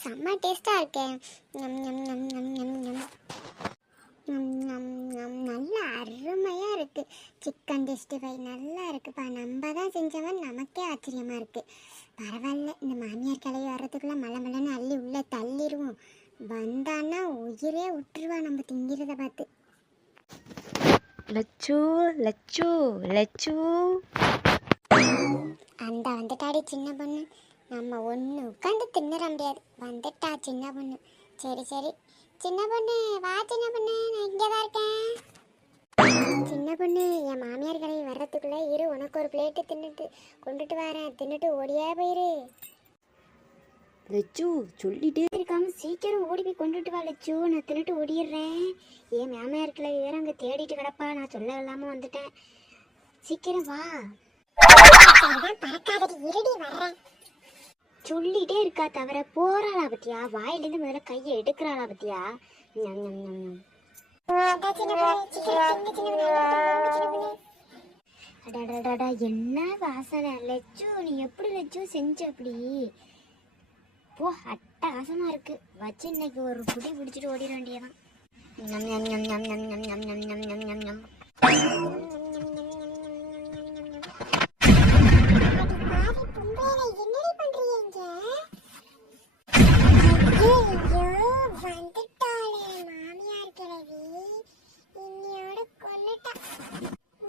செம்ம டேஸ்ட்டாக இருக்கு. ஞம், ஞம், ஞம், ஞம், ஞம், ஞம். ஞம், ஞம், ஞம். நல்லா அருமையாக இருக்குது சிக்கன் சிக்ஸ்டி ஃபைவ் நல்லா இருக்குப்பா. நம்ம தான் செஞ்சவன் நமக்கே ஆச்சரியமாக இருக்குது பரவாயில்ல இந்த மாமியார் கிளவி வர்றதுக்குள்ளே மலை மலைன்னு அள்ளி உள்ளே தள்ளிடுவோம் வந்தான்னா உயிரே விட்டுருவா நம்ம திங்கிறத பார்த்து. லச்சு லச்சு லச்சு. அந்த வந்துட்டாடி சின்ன பொண்ணு. நம்ம ஒன்று உட்காந்து தின்னுற முடியாது. வந்துட்டா சின்ன பொண்ணு. சரி சரி. சின்ன பொண்ணு வா சின்ன பொண்ணு. நான் இங்கே தான் இருக்கேன். சின்ன பொண்ணு என் மாமியார் கடையை வர்றதுக்குள்ளே இரு உனக்கு ஒரு பிளேட்டு தின்னுட்டு கொண்டுட்டு வரேன். தின்னுட்டு ஓடியே போயிரு. லச்சு சொல்லிட்டே இருக்காம சீக்கிரம் ஓடி போய் கொண்டுட்டு வா லட்சு நான் தின்னுட்டு ஓடிடுறேன். என் மாமியார் கிளவி வேற அங்கே தேடிட்டு கிடப்பா. நான் சொல்ல இல்லாமல் வந்துட்டேன். சீக்கிரம் வா. பறக்காதடி. இருடி வர்றேன். சொல்லிட்டே இருக்கா தவிர போறாளா பத்தியா வாயிலிருந்து முதல்ல கையை எடுக்கிறாளா பத்தியா. அடடடடா என்ன வாசனை லட்சு நீ எப்படி லட்சு செஞ்ச அப்படி போ அட்டகாசமா இருக்கு வச்சு இன்னைக்கு ஒரு புடி பிடிச்சிட்டு ஓடிட வேண்டியதான்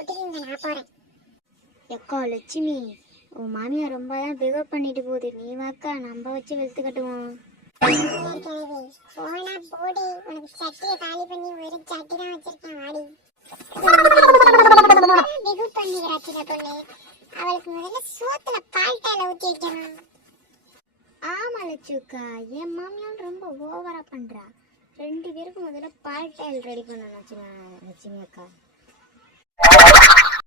கொட்டிக்கிங்க நான் போறேன். எக்கா லட்சுமி உன் மாமியார் ரொம்ப தான் பிகப் பண்ணிட்டு போகுது. நீ வாக்கா நம்ம வச்சு வெளுத்து கட்டுவோம். போனா போடி. உனக்கு சட்டியை காலி பண்ணி ஒரு சட்டி தான் வச்சிருக்கேன் வாடி. பிகு பண்ணிக்கிறா சின்ன பொண்ணு. அவளுக்கு முதல்ல சோத்துல பால் டேல ஊத்தி வைக்கணும். ஆமா லட்சுக்கா. என் மாமியார் ரொம்ப ஓவரா பண்றா. ரெண்டு பேருக்கும் முதல்ல பால் டைல் ரெடி பண்ணணும் லட்சுமி லட்சுமி அக்கா. Thank you.